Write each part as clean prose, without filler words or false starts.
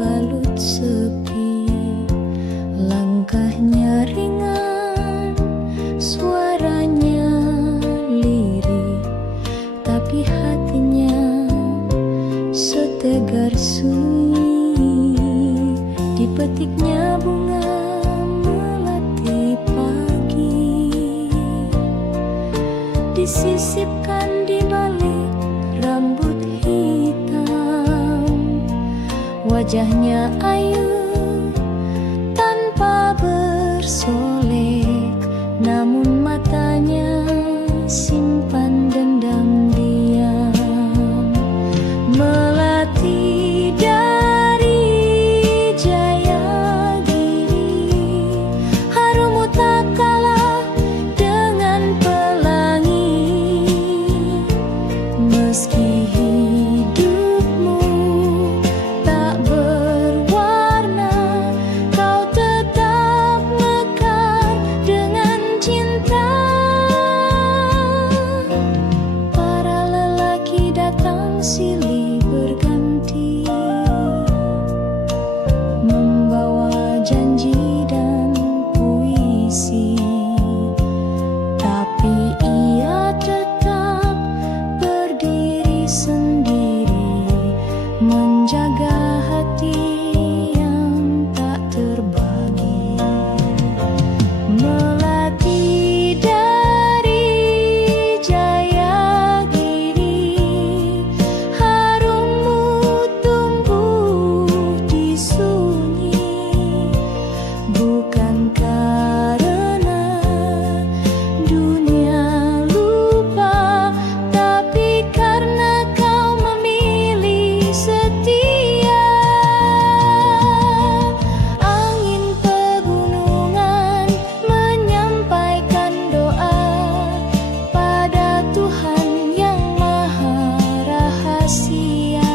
balut sepi, langkahnya ringan, suaranya lirih, tapi hatinya setegar sunyi. Dipetiknya bunga melati pagi, disisipkan di balik rambut hitam. Wajahnya ayu tanpa bersolek, namun matanya simpan dendam diam. Melati dari Jayagiri, harummu tak kalah dengan pelangi. Meski hidupmu tak berwarna, kau tetap mekar dengan cinta. Para lelaki datang silih berganti, membawa janji dan puisi, tapi ia tetap berdiri sendiri, menjaga hati yang tak terbagi. Melati dari Jayagiri, harummu tumbuh di sunyi, bukan karena dunia lupa, tapi karena kau memilih setia. Angin pegunungan menyampaikan doa pada Tuhan yang maha rahasia.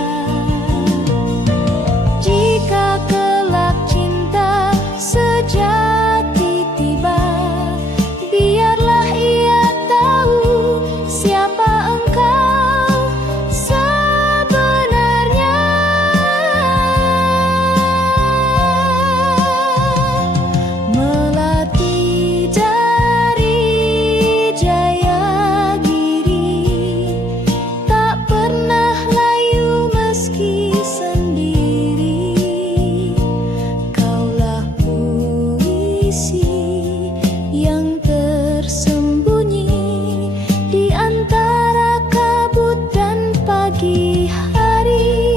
Jika kelak cinta sejati tiba, biarlah ia tahu siapa engkau sebenarnya. Melati dari Jayagiri, tak pernah layu meski sendiri. Kaulah puisi yang tersembunyi di antara kabut dan pagi hari.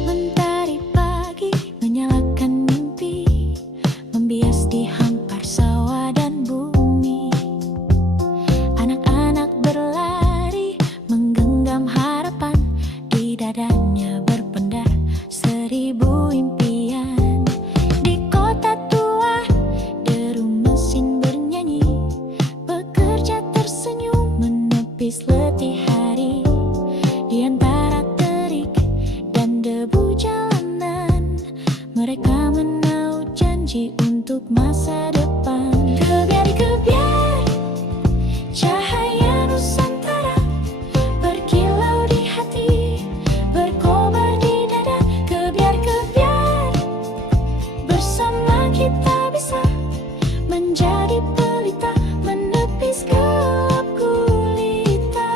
Mentari pagi menyalakan mimpi, membias di hampar sawah dan bumi. Anak-anak berlari menggenggam harapan, di dadanya berpendar 1000 impian. Di kota tua deru mesin bernyanyi, pekerja tersenyum menepis letih hari. Di antara terik dan debu jalanan, mereka menaut janji untuk masa depan. Kebiar-kebiar cahaya Nusantara berkilau di hati, berkobar di dada. Kebiar-kebiar, bersama kita bisa menjadi pelita, menepis gelap gulita.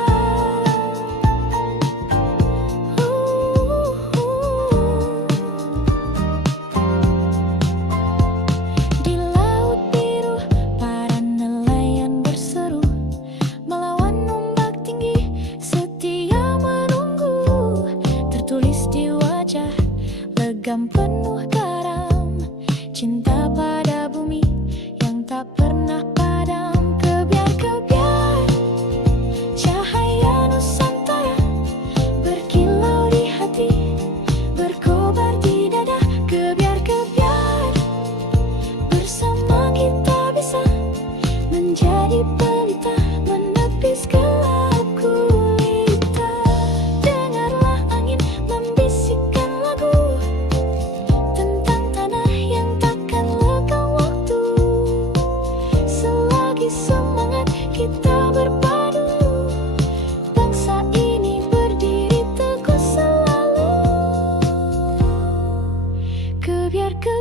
Di laut biru para nelayan berseru, melawan ombak tinggi setia menunggu. Tertulis di wajah legam penuh garam, cinta pada bumi yang tak pernah padam. Kebiar-kebiar cahaya Nusantara berkilau di hati, berkobar di dada. Kebiar-kebiar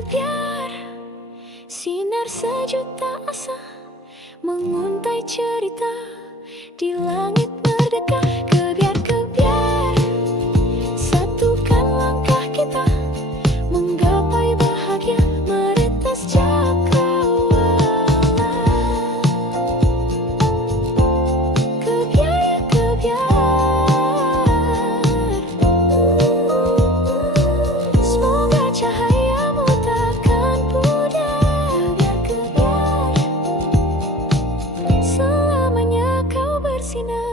kebiar, sinar sejuta asa menguntai cerita di langit merdeka. Kebiar-kebiar, satukan langkah kita menggapai bahagia meretas cakrawala. Kebiar ya kebiar, semoga cahayamu takkan pudar. Kebiar, selamanya kau bersinar.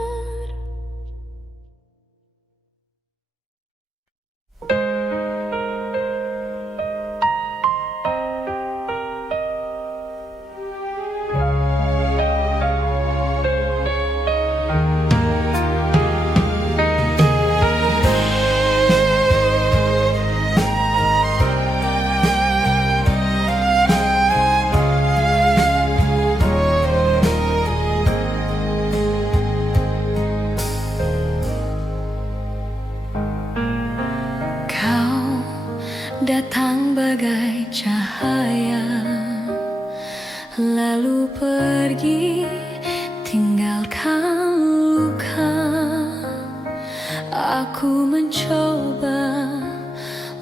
Kau datang bagai cahaya, lalu pergi tinggalkan luka. Aku mencoba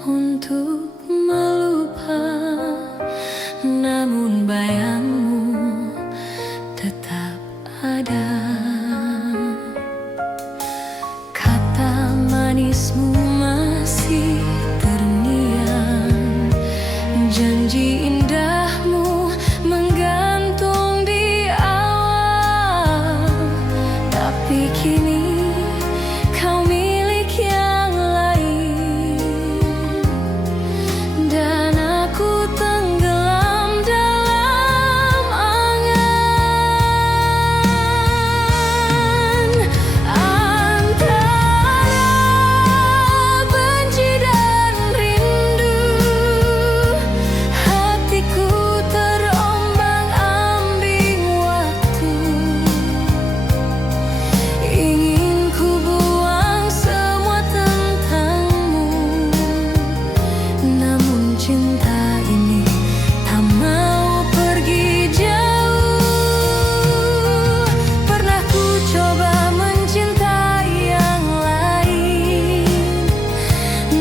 untuk melupa, namun bayangmu tetap ada. Kata manismu masih terngiang, janji indahmu menggantung di awal. Tapi kini kau milik yang lain, dan aku tenggelam dalam angan. Antara benci dan rindu, hatiku terombang-ambing waktu. Ingin ku buang semua tentangmu, namun cinta ini tak mau pergi jauh. Pernah ku coba mencintai yang lain,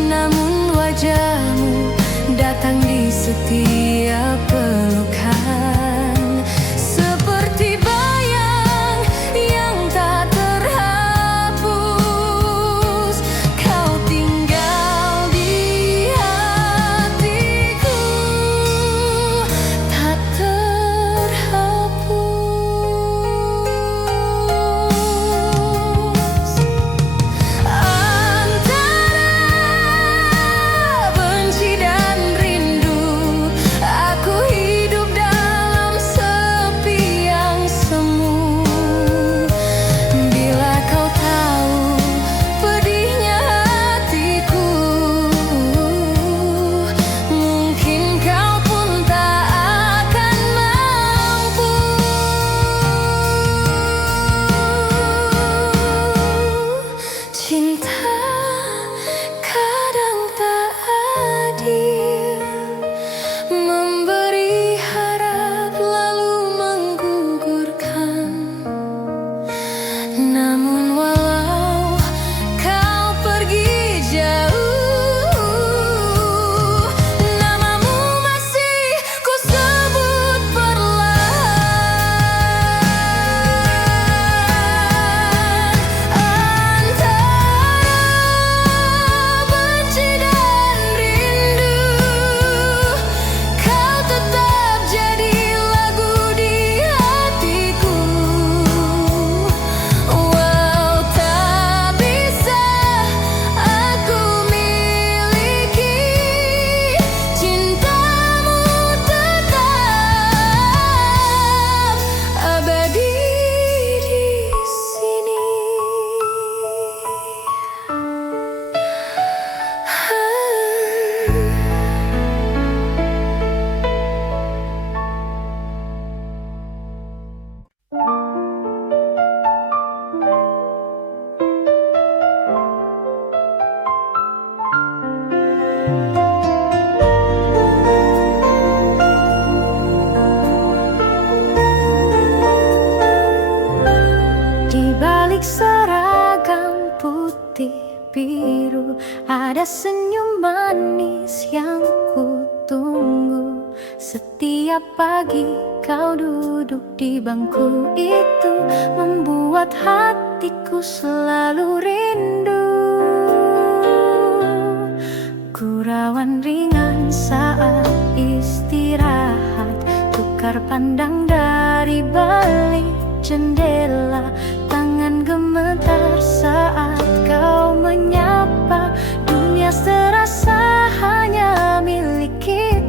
namun wajahmu datang di setiap pelukan, seperti bayang yang tak terhapus. Kau tinggal di hatiku, tak terhapus. Antara benci dan rindu, Setiap pagi kau duduk di bangku itu, membuat hatiku selalu rindu. Gurauan ringan saat istirahat, tukar pandang dari balik jendela. Tangan gemetar saat kau menyapa, dunia serasa hanya milik kita.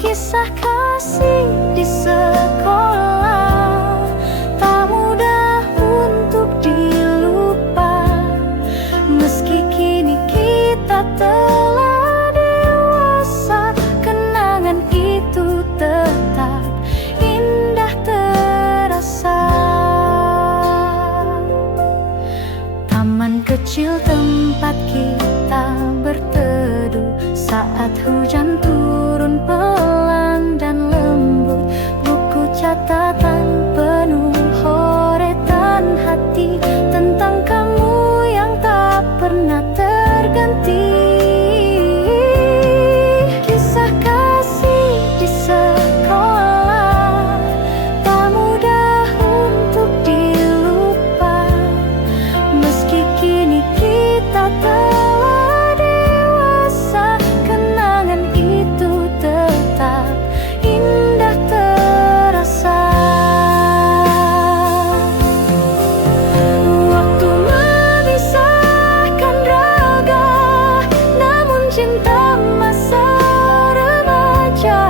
Kisah kasih di sekolah tak mudah untuk dilupa, meski kini kita telah dewasa, kenangan itu tetap indah terasa. Taman kecil tempat kita berteduh saat hujan turun pelan dan lembut. Buku catatan penuh horetan hati tentang kamu yang tak pernah terganti. Kisah kasih di sekolah tak mudah untuk dilupa, meski kini kita telah dewasa, kenangan itu tetap indah terasa. Waktu memisahkan raga, namun cinta masa remaja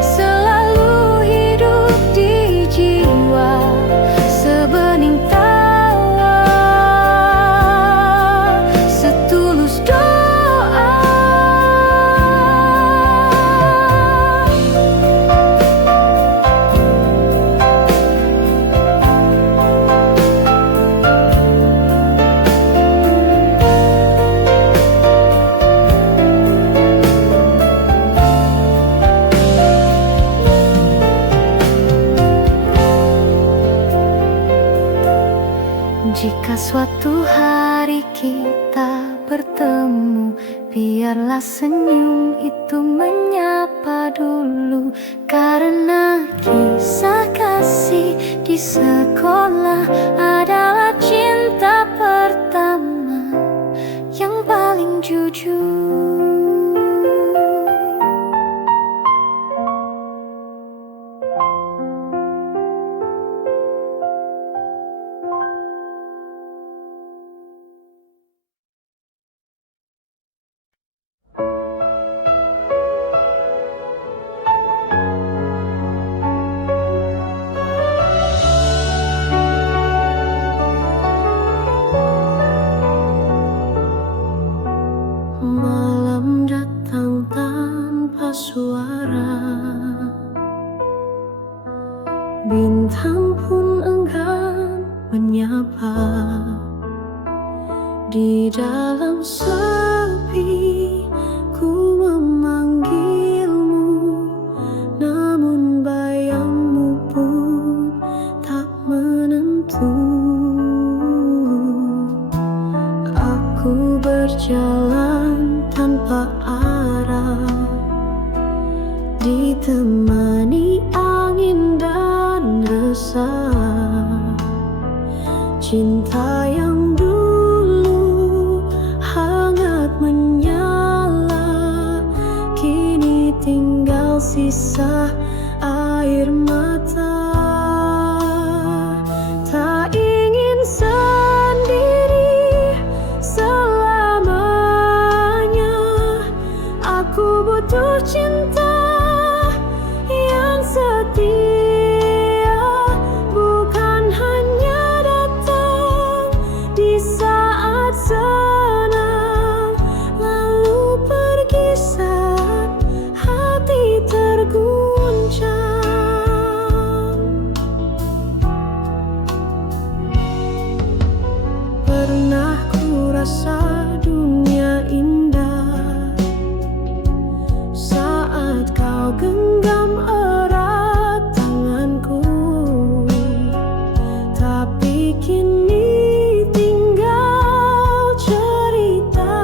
selalu hidup di jiwa, sebening tawa, setulus doa. Jika suatu hari kita bertemu, biarlah senyum itu menyapa dulu. Karena kisah kasih di sekolah adalah cinta pertama yang paling jujur. Malam datang tanpa suara, bintang pun enggan menyapa. Di dalam sepi ku memanggilmu, namun bayangmu pun tak menentu. Aku berjalan tanpa arah, ditemani angin dan resah. Cinta yang dulu hangat menyala, kini tinggal sisa air mata. Tak ingin sendiri selamanya, aku butuh cinta yang setia, bukan hanya datang di saat senang, lalu pergi saat hati terguncang. Pernah ku rasa dunia indah saat kau genggam erat tanganku, tapi kini tinggal cerita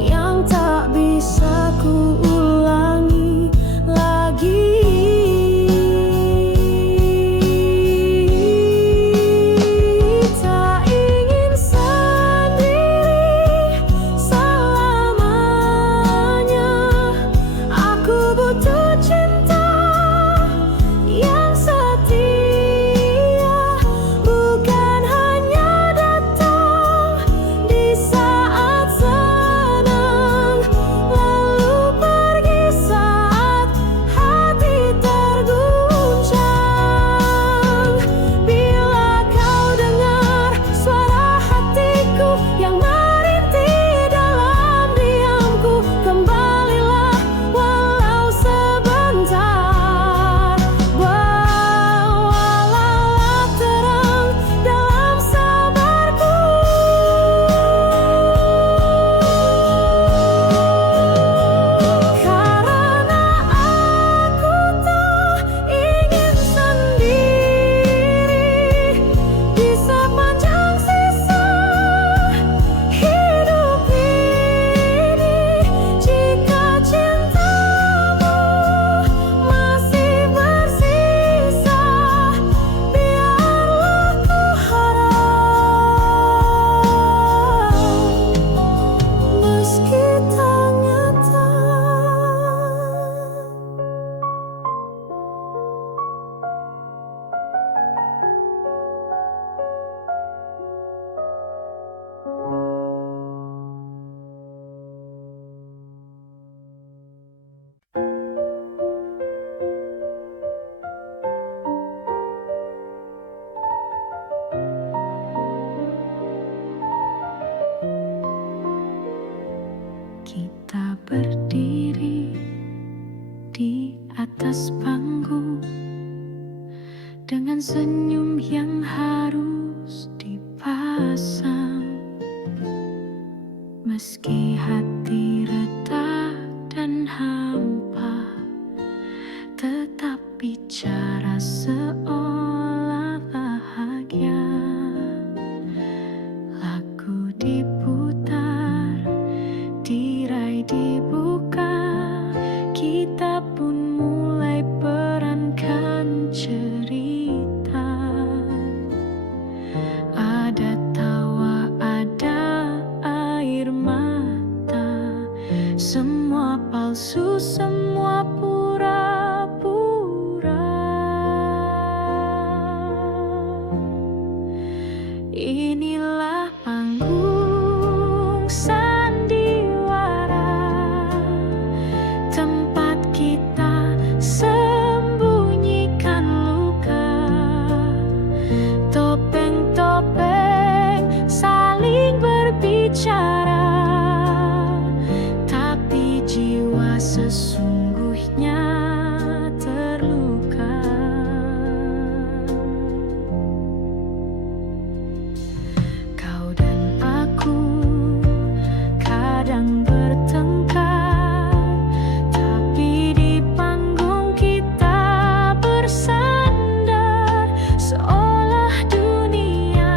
yang tak kita berdiri di atas panggung dengan senyum yang harus dipasang. Meski hati retak dan hampa, tetap bicara seolah bahagia. Lagu diputar, tirai dibuka, kita pun mulai perankan cerita. Ada tawa, ada air mata, semua palsu, semua pura-pura. Inilah panggung sandiwara, tempat kita sembunyikan luka. Topeng-topeng saling berbicara, tapi jiwa sesungguhnya terluka. Kau dan aku kadang bertengkar, tapi di panggung kita bersandar, seolah dunia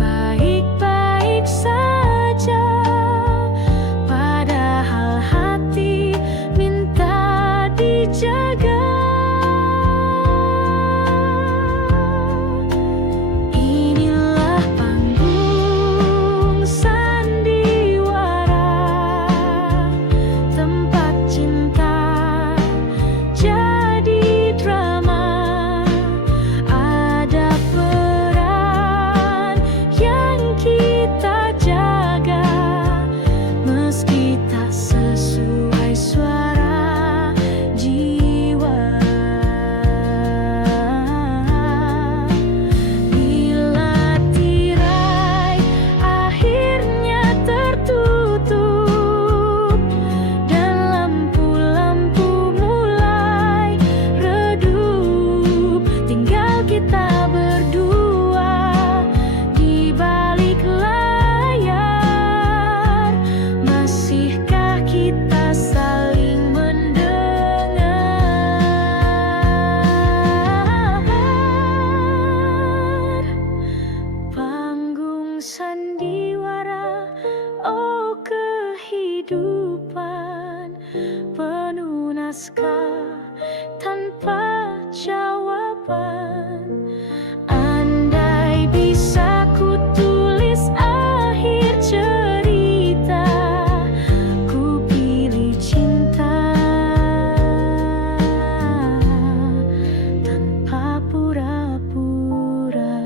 baik-baik saja, padahal hati minta dijaga. Inilah panggung sandiwara, tempat cinta jadi drama. Ada peran yang kita jaga, meski tak sesuai suara jiwa. Bila tirai akhirnya tertutup dan lampu-lampu mulai redup, tinggal kita berdua di balik layar. Masihkah kita saling mendengar? Panggung sandiwara, oh kehidupan penuh naskah tanpa jawaban. Andai bisa ku tulis akhir cerita, ku pilih cinta tanpa pura-pura.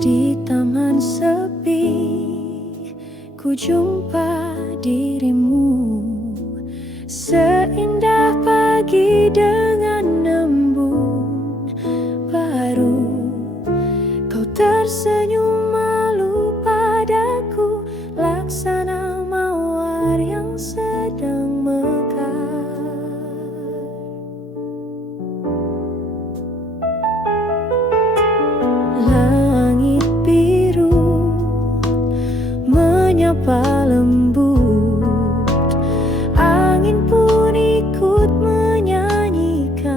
Di taman sepi, ku jumpa dirimu, seindah pagi dengan embun baru. Kau tersenyum malu padaku, laksana mawar yang sedang mekar. Langit biru menyapa lembut, angin pun ikut menyanyikan.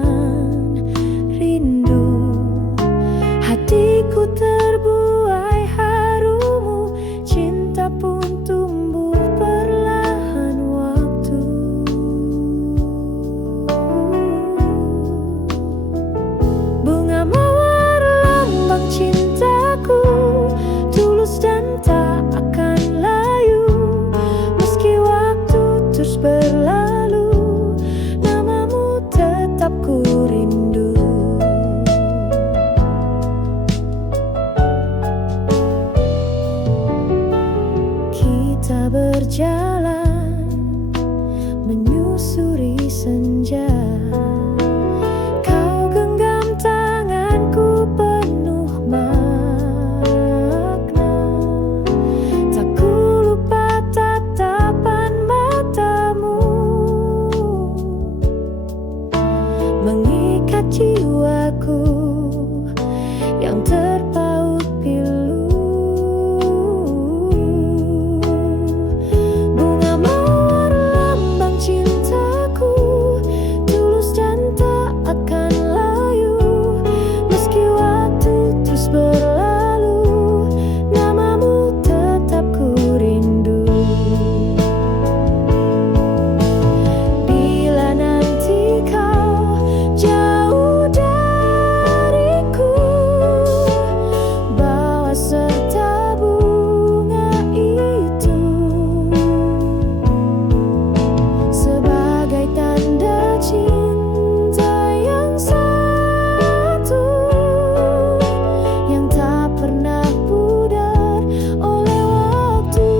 senja. Kau genggam tanganku penuh makna. Tak ku lupa tatapan matamu, mengikat jiwaku yang terpaut pilu. Bunga mawar lambang cintaku, tulus dan tak akan layu. Meski waktu terus berlalu, namamu tetap ku rindu. Bila nanti kau jauh dariku, bawa serta bunga itu sebagai tanda cinta yang satu, yang tak pernah pudar oleh waktu.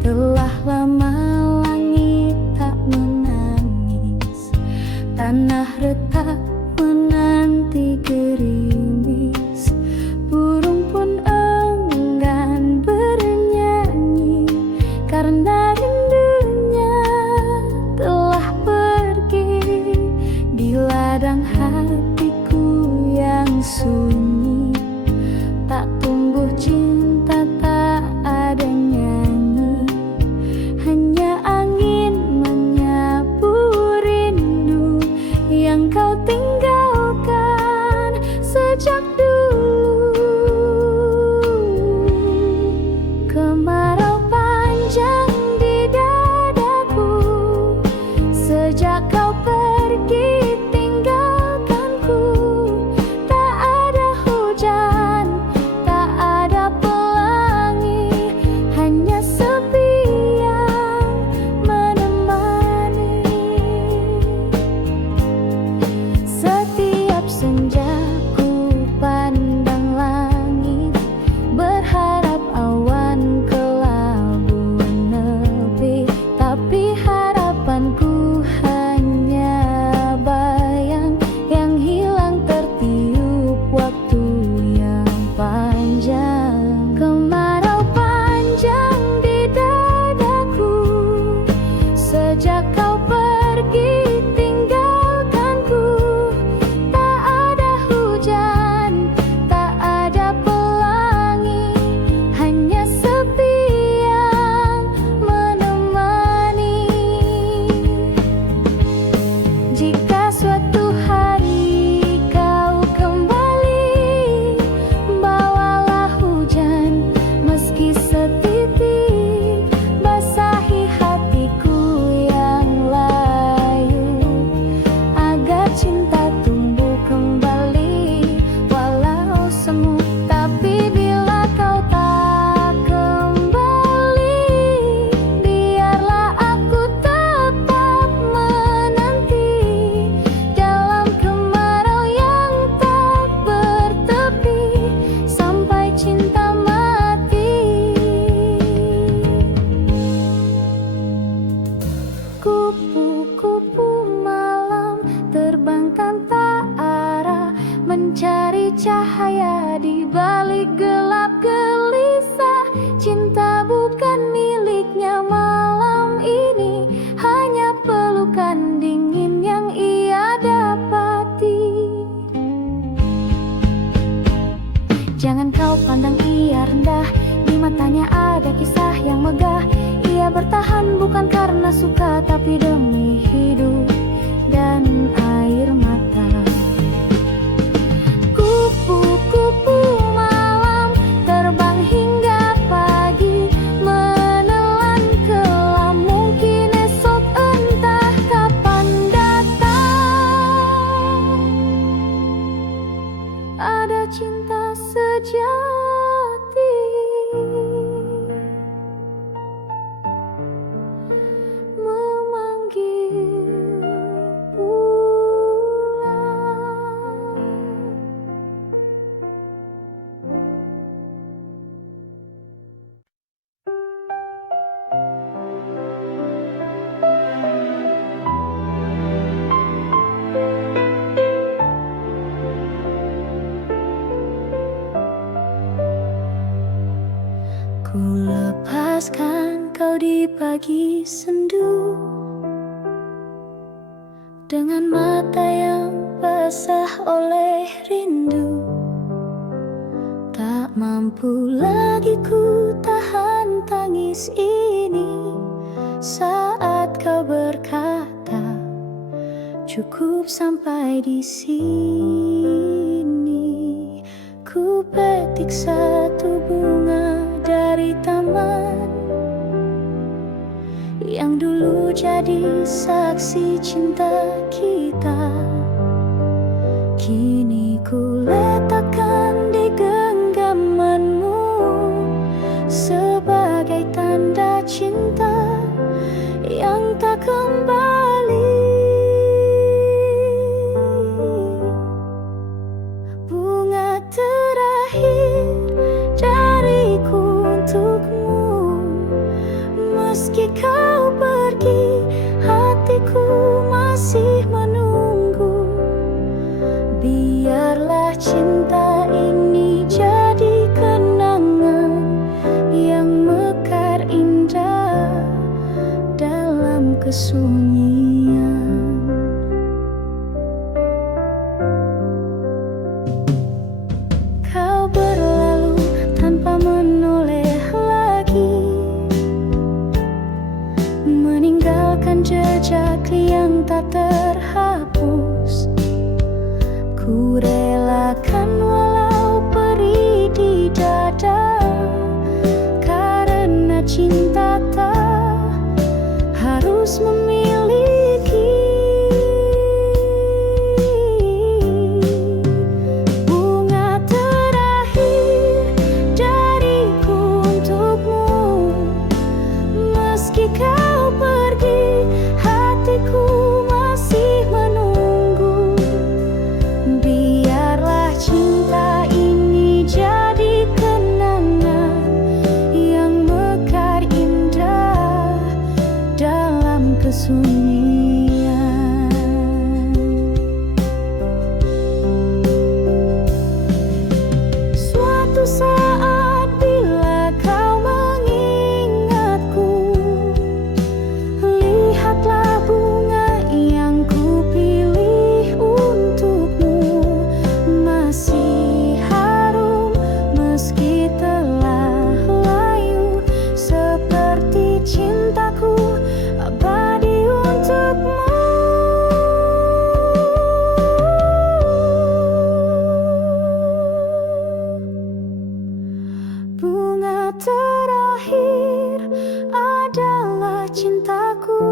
Telah lama langit tak menangis, tanah retak menanti gerimis. Burung pun enggan bernyanyi karena rindunya telah pergi di ladang hatiku yang sunyi. Tak tumbuh cinta, tak ada nyanyi, hanya angin menyapu rindu yang kau tinggalkan sejak dulu. Kemarau panjang di dadaku sejak kau pergi tinggalkanku. Tak ada hujan, tak ada pelangi, hanya sepi yang menemani. Setiap senja ku pandang langit, berharap awan kelabu menepi, tapi harapanku hanya bayang yang hilang tertiup waktu yang panjang. Kemarau panjang di dadaku sejak kau pergi tinggalkanku. Tak ada hujan, tak ada pelangi, hanya sepi yang menemani. Jika suatu hari kau kembali, bawalah hujan meski setitik, basahi hatiku yang layu agar cinta tumbuh kembali walau semu. Tapi bila kau tak kembali, biarlah aku tetap menanti dalam kemarau yang tak bertepi sampai cinta mati. Kupu-kupu malam terbangkan tak arah, mencari cahaya di balik gelap gelisah. Cinta bukan miliknya malam ini, hanya pelukan dingin yang ia dapati. Jangan kau pandang ia rendah, di matanya ada kisah yang megah. Ia bertahan bukan karena suka, tapi demi hidup dan air mata. sejati memanggil pulang. Ku lepaskan kau di pagi sendu, dengan mata yang basah oleh rindu. Tak mampu lagi ku tahan tangis ini saat kau berkata, cukup sampai di sini. Ku petik satu bunga dari taman yang dulu jadi saksi cinta kita. Kini ku letakkan di genggamanmu sebagai tanda cinta yang tak kembali. Bunga terakhir dariku untukmu, meski kau pergi, hatiku masih menunggu. Biarlah cinta ini jadi kenangan yang mekar indah dalam kesunyian. Kau berlalu tanpa menoleh lagi, meninggalkan jejak yang tak terhapus. Ku relakan walau perih di dada, karena cinta tak harus memiliki. Bunga terakhir dariku untukmu, meski kau pergi, hatiku masih menunggu. Biarlah cinta ini jadi kenangan yang mekar indah dalam kesunyian. Suatu saat bila kau mengingatku, lihatlah bunga yang kupilih untukmu, masih harum meski telah layu, seperti cintaku abadi untukmu. Bunga terakhir adalah cintaku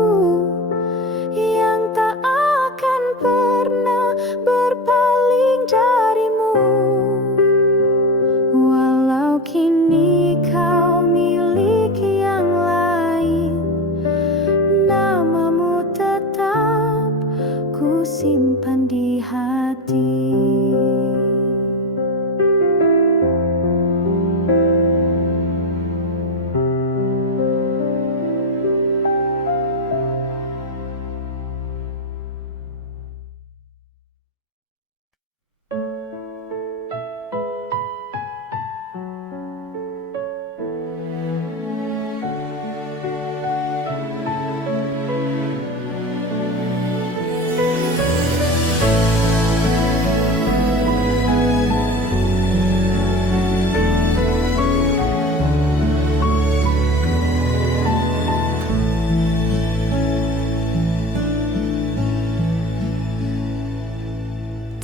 yang tak akan pernah berpaling darimu. Walau kini kau miliki yang lain, namamu tetap ku simpan di hati.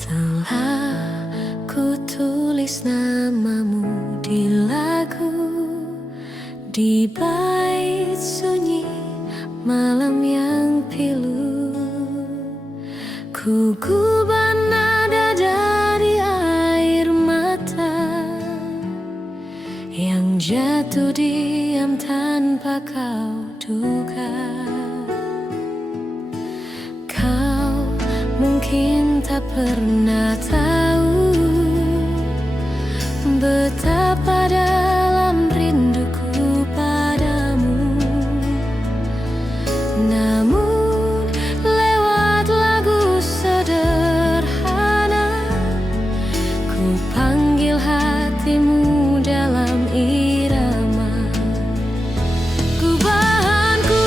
Telah ku tulis namamu di lagu, di bait sunyi malam yang pilu. Ku gubah nada dari air mata Jatuh diam tanpa kau duga. Kau mungkin tak pernah tahu betapa dalam rinduku padamu. Namun lewat lagu sederhana ku panggil hatimu dalam irama. Gubahanku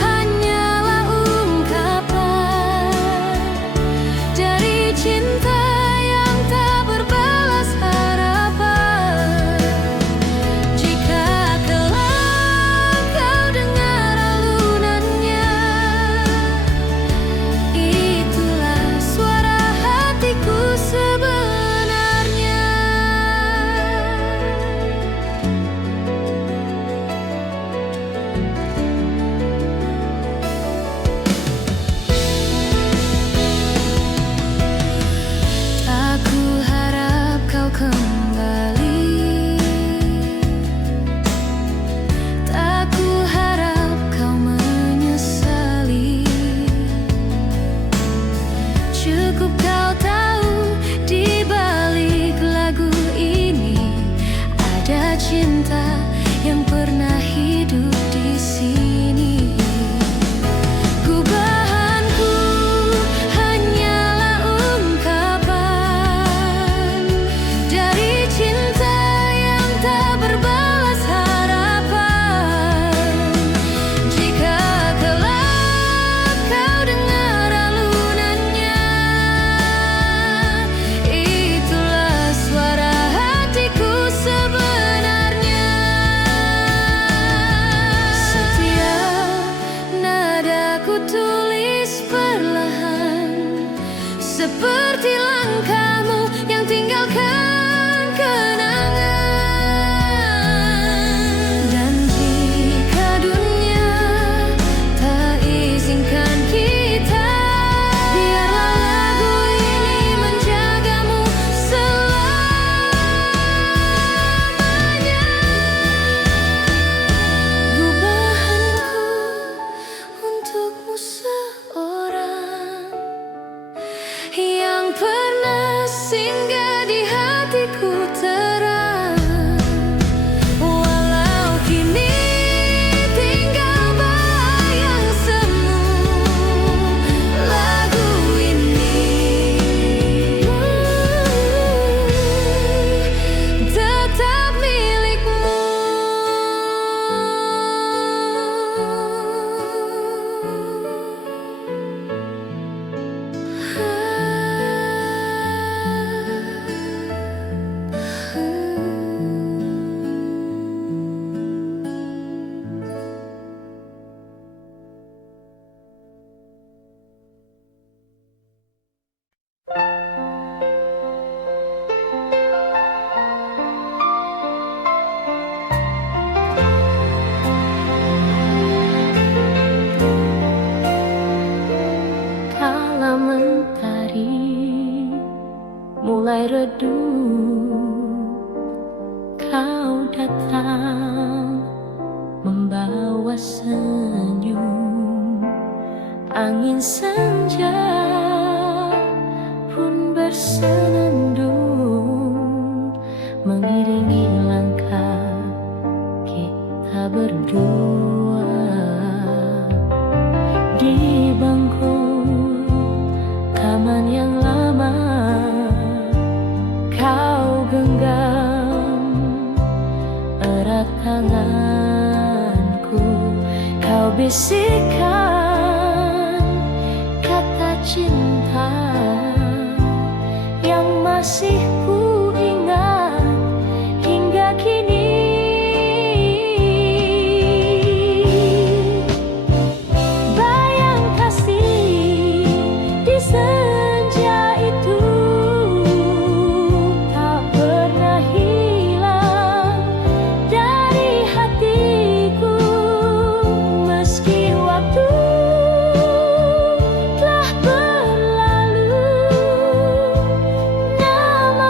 hanyalah ungkapan dari cinta yang tak berbalas harapan. Jika kelak kau dengar alunannya, itulah suara hatiku sebenarnya. Tak ku harap kau kembali, tak ku harap kau menyesali. Cukup kau tahu di balik lagu ini ada cinta yang pernah hidup di sini. Gubahanku hanyalah ungkapan dari cinta yang tak berbalas harapan. Jika kelak kau dengar alunannya, itulah suara hatiku sebenarnya. Setiap nada ku tulis perlahan, seperti langkahmu yang tinggalkan kenangan. Dan jika dunia tak izinkan kita, biarlah lagu ini menjagamu selamanya. Gubahanku untukmu seorang yang pernah singgah di hatiku terang. Walau kini tinggal bayang semu, lagu ini tetap milikmu. Kala mentari mulai redup, kau datang membawa senyum. Angin senja pun bersenandung mengiringi langkah kita berdua di bangku taman yang lama. Kau genggam erat tanganku, kau bisikkan kata cinta yang masih ku ingat hingga kini. Bayang kasih di senja itu tak pernah hilang dari hatiku, meski waktu telah berlalu. Nama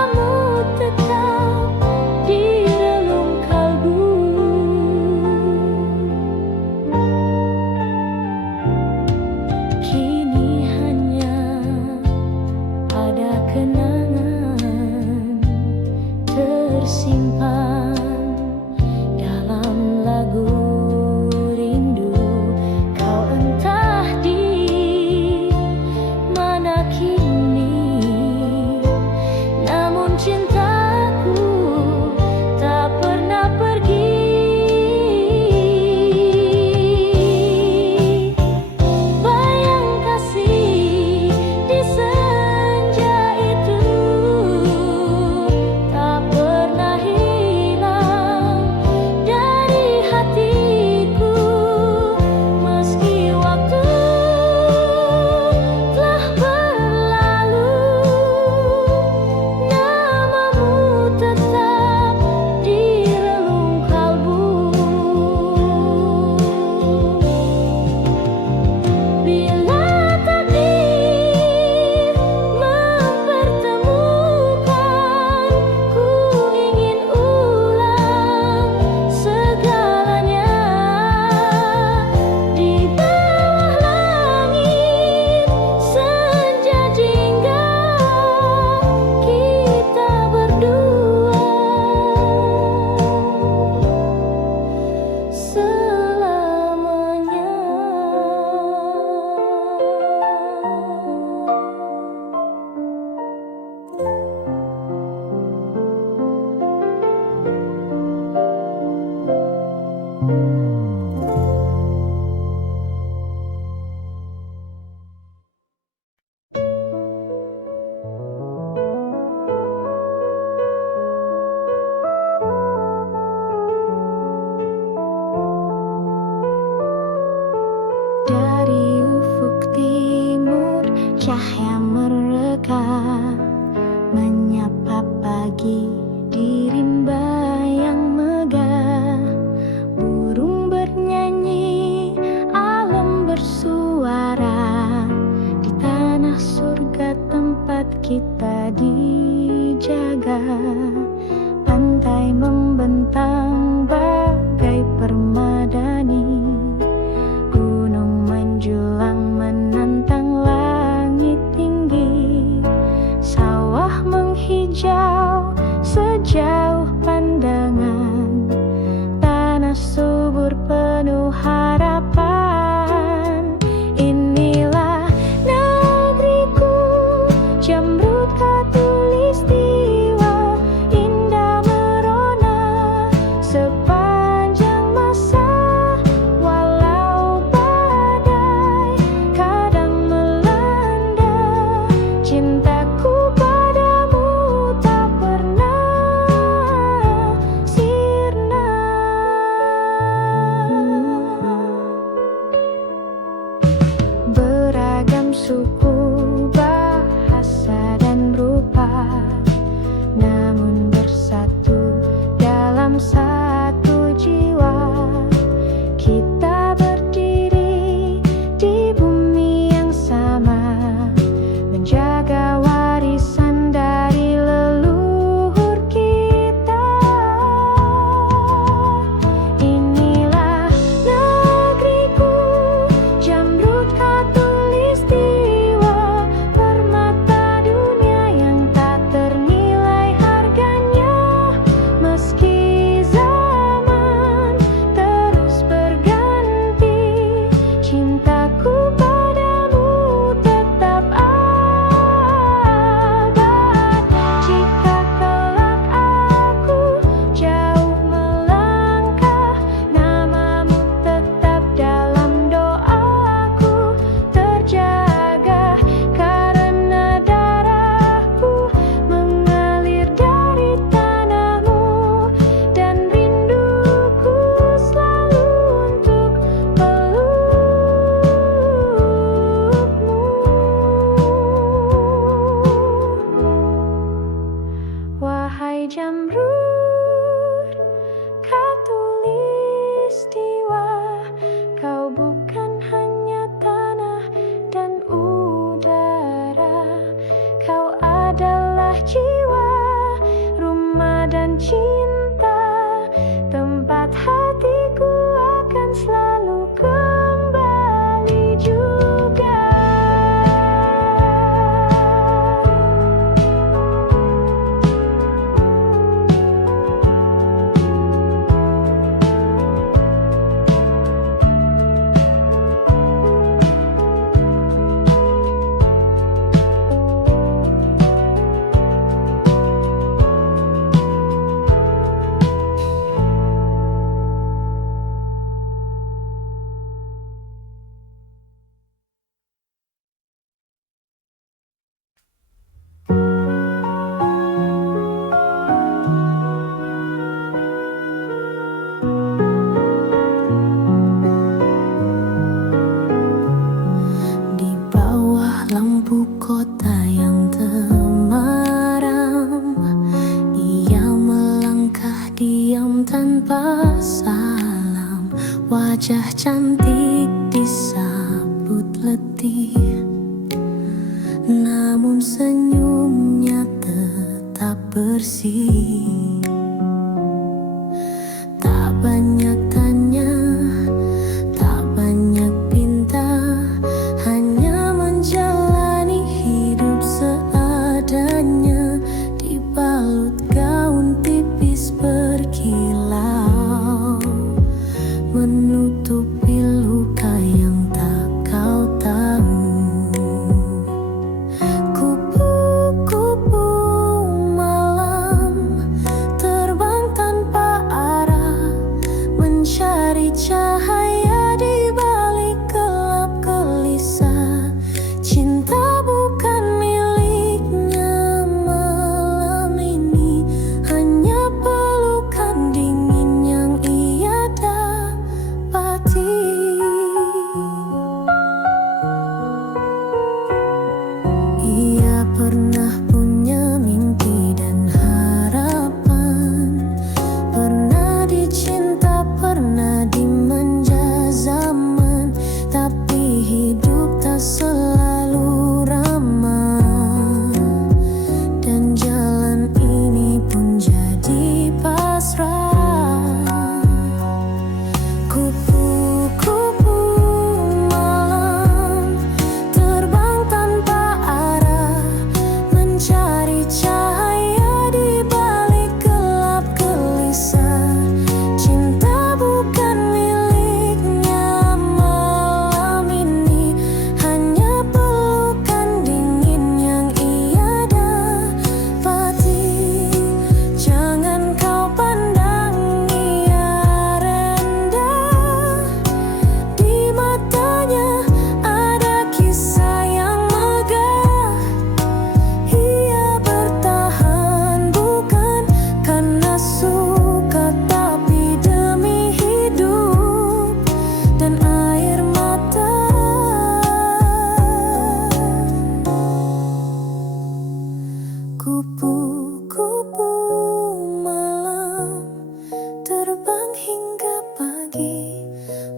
kita dijaga. Pantai membentang bagai permadani, gunung menjulang menantang langit tinggi, sawah menghijau sejauh pandangan, tanah subur penuh harapan. Inilah negeriku, Jamrud Khatulistiwa, indah merona sepanjang masa. Walau badai kadang melanda, cintaku padamu tak pernah sirna. Beragam suku, bahasa dan rupa, namun bersatu dalam satu jiwa. Kita berdiri di bumi yang sama, menjaga warisan dari leluhur kita. Inilah negeriku, Jamrud Khatulistiwa, permata dunia yang tak ternilai harganya. Meski zaman terus berganti, cintaku padamu tetap abad. Jika kelak aku jauh melangkah, namamu tetap dalam doaku terjaga, karena darahku mengalir dari tanahmu, dan rinduku selalu untuk pelukmu. Wahai Jamrud Khatulistiwa, kau bukan hanya tanah dan udara, kau adalah jiwa, rumah dan cinta, tempat hatiku akan selalu kembali juga. Di bawah lampu kota yang temaram, ia melangkah diam tanpa salam. Wajah cantik disambut letih, namun senyumnya tetap bersih. Tak banyak tanya, tak banyak pinta, hanya menjalani hidup seadanya, dibalut gaun tipis berkilau, menutupi luka yang tak kau tahu. Kupu-kupu malam Kupu-kupu malam terbang hingga pagi,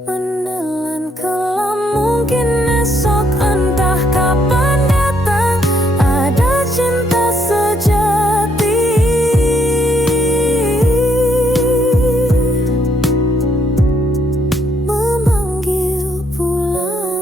menelan kelam mungkin esok, entah kapan datang ada cinta sejati memanggil pulang.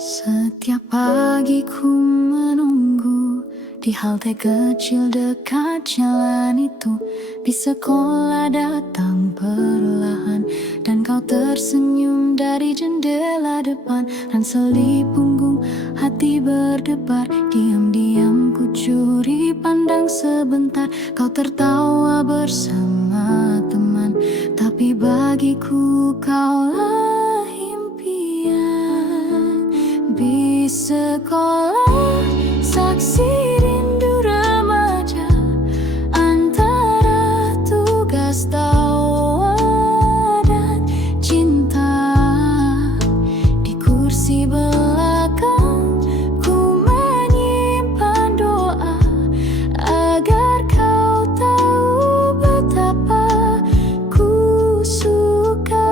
Setiap pagi ku menunggu di halte kecil dekat jalan itu. Di sekolah datang perlahan dan kau tersenyum dari jendela depan. Ransel punggung, hati berdebar. Diam-diam ku curi pandang sebentar. Kau tertawa bersama teman, tapi bagiku kaulah impian. Di sekolah saksi rindu remaja, antara tugas tawa dan cinta. Di kursi belakang ku menyimpan doa agar kau tahu betapa ku suka.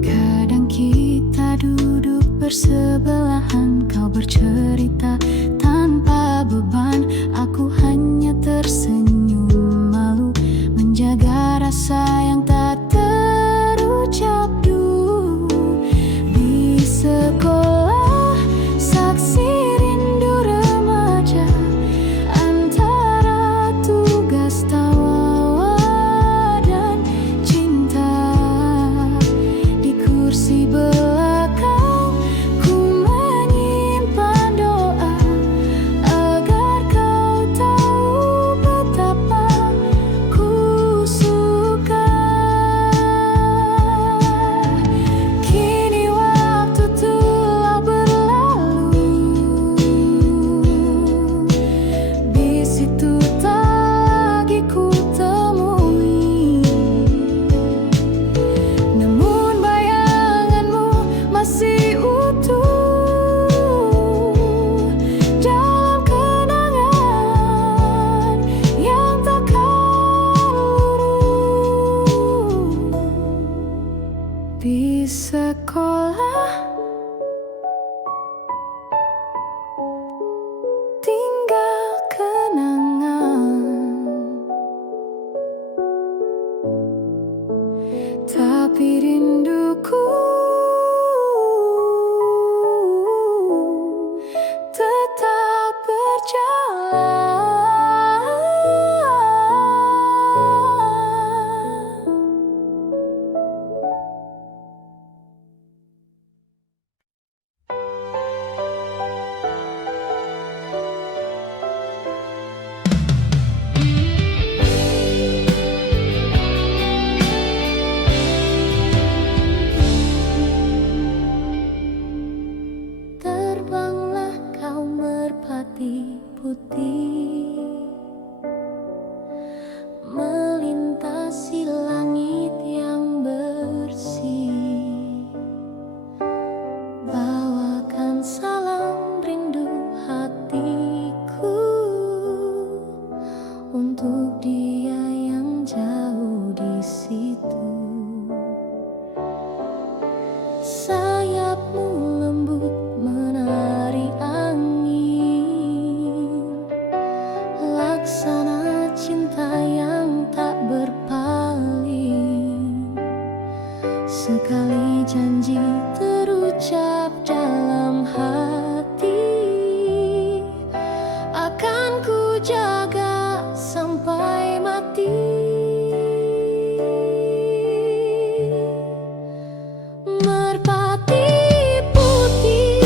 Kadang kita duduk bersebelahan, kau bercerita tanpa beban, aku hanya tersenyum malu, menjaga rasa yang tak terucap dulu. Di sekolah saksi rindu remaja, antara tugas tawa dan cinta. Di kursi belakang ku menyimpan doa agar kau tahu betapa ku suka. Kini waktu telah berlalu, di situ tak lagi ku temui, namun bayanganmu masih utuh dalam kenangan yang takkan luruh. Di sekolah tinggal kenangan, tapi rinduku tetap berjalan. Terbanglah kau merpati putih, melintasi langit yang bersih. Bawakan salam rindu hatiku untuk dia yang jauh di situ. Sayapmu lembut menari angin, laksana cinta yang tak berpaling. Sekali janji terucap dalam hati, akan ku jaga sampai mati. Merpati putih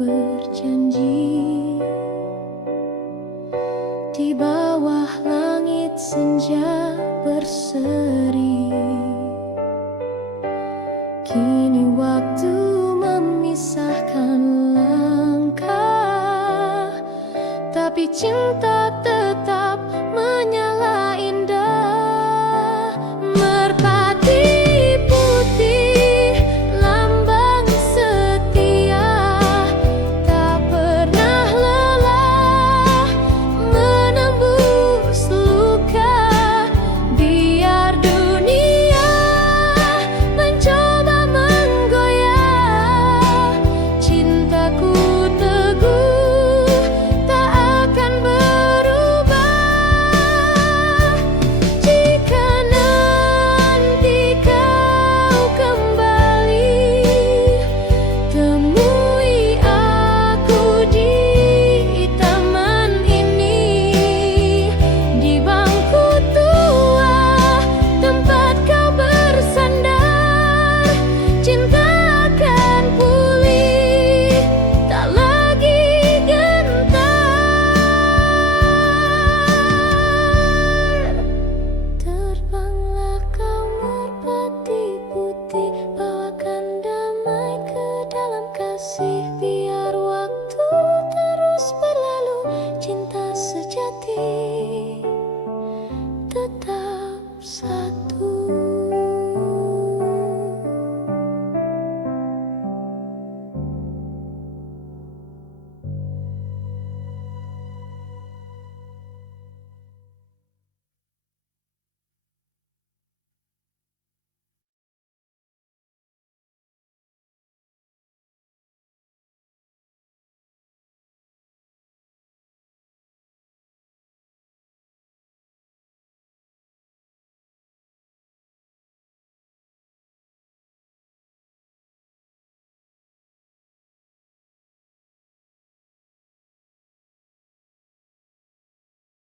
berjanji di bawah langit senja berseri. Kini waktu memisahkan langkah, tapi cinta tetap menyala indah. Merpati putih, lambang setia, tak pernah lelah menembus luka. Biar dunia mencoba menggoyah, cintaku teguh tak akan berubah. Jika nanti kau kembali, temui aku di taman ini, di bangku tua tempat kau bersandar. Cinta akan pulih, tak lagi gentar. Terbanglah kau merpati putih, bawakan damai ke dalam kasih.